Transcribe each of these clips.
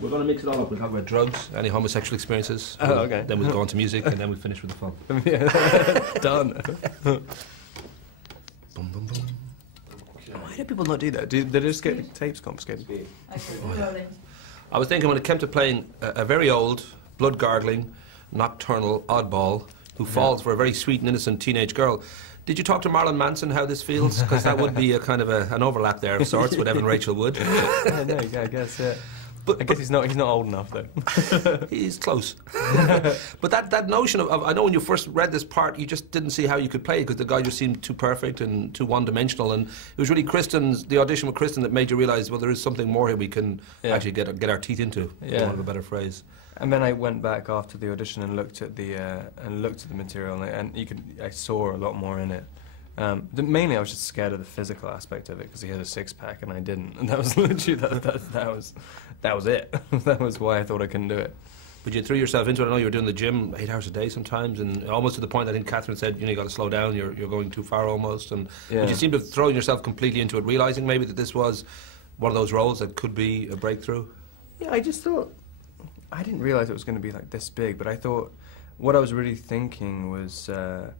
We're going to mix it all up. We'll talk about drugs, any homosexual experiences. Oh, okay. Then we'll go on to music, and then we'll finish with the fun. Yeah. Done. Boom, boom, boom. Why do people not do that? Do they just get the tapes confiscated? I was thinking when it came to playing a very old, blood-gargling, nocturnal oddball who falls for a very sweet and innocent teenage girl. Did you talk to Marilyn Manson how this feels? Because that would be a kind of an overlap there of sorts with Evan Rachel Wood. I know, I guess, yeah. But I guess he's not old enough though. He's close. But that notion of I know when you first read this part, you just didn't see how you could play it because the guy just seemed too perfect and too one-dimensional. And it was really the audition with Kristen that made you realise, well, there is something more here we can actually get our teeth into. For want of a better phrase. And then I went back after the audition and looked at the material, and I saw a lot more in it. Mainly, I was just scared of the physical aspect of it because he had a six-pack and I didn't, and that was literally that was it. That was why I thought I couldn't do it. But you threw yourself into it. I know you were doing the gym 8 hours a day sometimes, and almost to the point I think Catherine said, you got to slow down. You're going too far almost, and but you seem to have thrown yourself completely into it, realising maybe that this was one of those roles that could be a breakthrough. Yeah, I just thought. I didn't realise it was going to be like this big, but I thought what I was really thinking was, I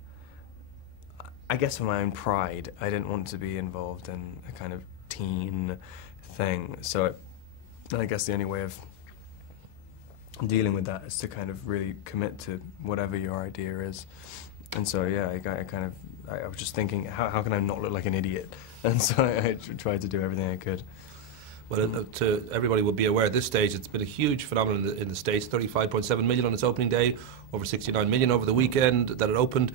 guess for my own pride, I didn't want to be involved in a kind of teen thing. So I guess the only way of dealing with that is to kind of really commit to whatever your idea is. And so yeah, I was just thinking, how can I not look like an idiot? And so I tried to do everything I could. Well, everybody will be aware at this stage, it's been a huge phenomenon in the States. 35.7 million on its opening day, over 69 million over the weekend that it opened.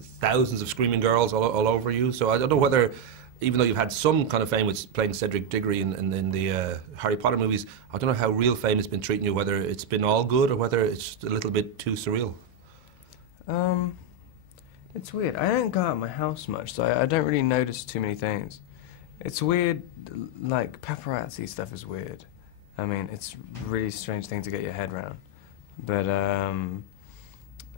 Thousands of screaming girls all over you. So I don't know whether, even though you've had some kind of fame with playing Cedric Diggory in the Harry Potter movies, I don't know how real fame has been treating you, whether it's been all good or whether it's a little bit too surreal. It's weird. I don't go out of my house much, so I don't really notice too many things. It's weird, like paparazzi stuff is weird. I mean, it's a really strange thing to get your head around. But, I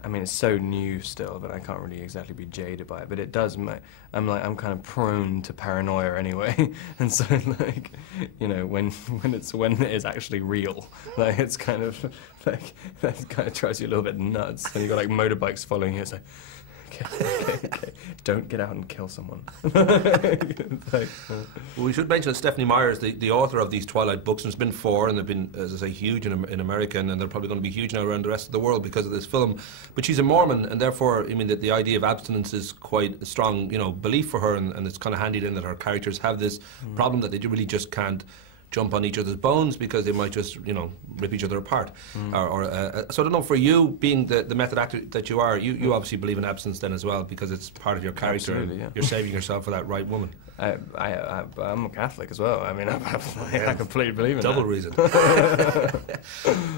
mean, it's so new still that I can't really exactly be jaded by it. But it does, I'm kind of prone to paranoia anyway. And so, like, when it is actually real, like, it's kind of, like, that kind of drives you a little bit nuts. And you've got, like, motorbikes following you, it's like, okay. Don't get out and kill someone. Well, we should mention that Stephanie Meyer is the author of these Twilight books, and there's been 4, and they've been, as I say, huge in America, and they're probably going to be huge now around the rest of the world because of this film. But she's a Mormon, and therefore, I mean, the idea of abstinence is quite a strong, belief for her, and it's kind of handy then that her characters have this problem that they really just can't jump on each other's bones because they might just, rip each other apart. So I don't know, for you, being the method actor that you are, you obviously believe in abstinence then as well because it's part of your character. Absolutely, yeah. You're saving yourself for that right woman. I'm a Catholic as well. I mean, I completely believe in Double that. reason.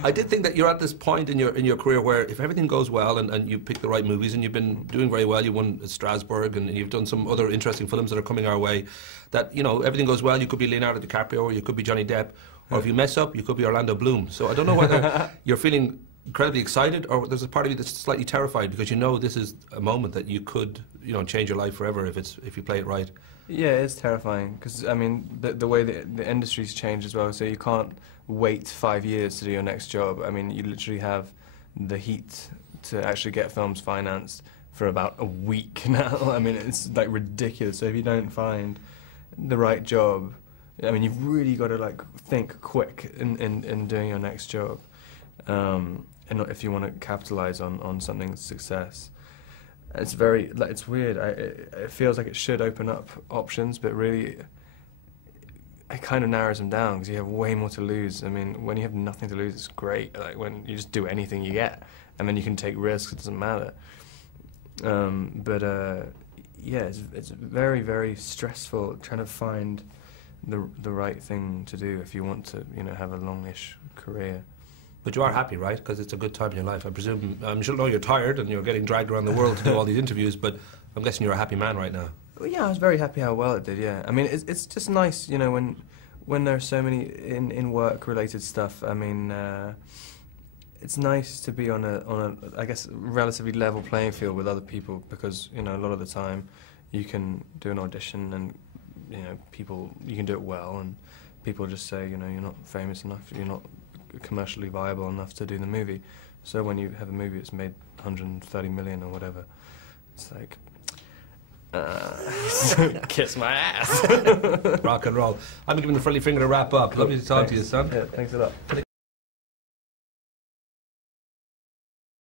I did think that you're at this point in your career where if everything goes well and you pick the right movies and you've been doing very well, you won at Strasbourg and you've done some other interesting films that are coming our way, that, everything goes well, you could be Leonardo DiCaprio or you could be Johnny Depp, or if you mess up, you could be Orlando Bloom. So I don't know whether you're feeling incredibly excited or there's a part of you that's slightly terrified because this is a moment that you could, change your life forever if you play it right. Yeah, it's terrifying because I mean the way the industry's changed as well. So you can't wait 5 years to do your next job. I mean, you literally have the heat to actually get films financed for about a week now. I mean, it's like ridiculous. So if you don't find the right job, I mean, you've really got to like think quick in doing your next job, and if you want to capitalize on something's success. It's weird. It feels like it should open up options, but really, it kind of narrows them down because you have way more to lose. I mean, when you have nothing to lose, it's great. Like when you just do anything you get, and then you can take risks. It doesn't matter. Yeah, it's very, very stressful trying to find the right thing to do if you want to, have a longish career. But you are happy, right? Because it's a good time in your life. I presume, I'm sure you're tired and you're getting dragged around the world to do all these interviews, but I'm guessing you're a happy man right now. Well, yeah, I was very happy how well it did, yeah. I mean, it's just nice, when there's so many in work-related stuff. I mean, it's nice to be on a, I guess, relatively level playing field with other people because, a lot of the time you can do an audition and, you can do it well and people just say, you know, you're not famous enough, you're not commercially viable enough to do the movie. So when you have a movie that's made 130 million or whatever, it's like, kiss my ass. Rock and roll. I'm giving the friendly finger to wrap up. Lovely to talk to you, son. Yeah, thanks a lot.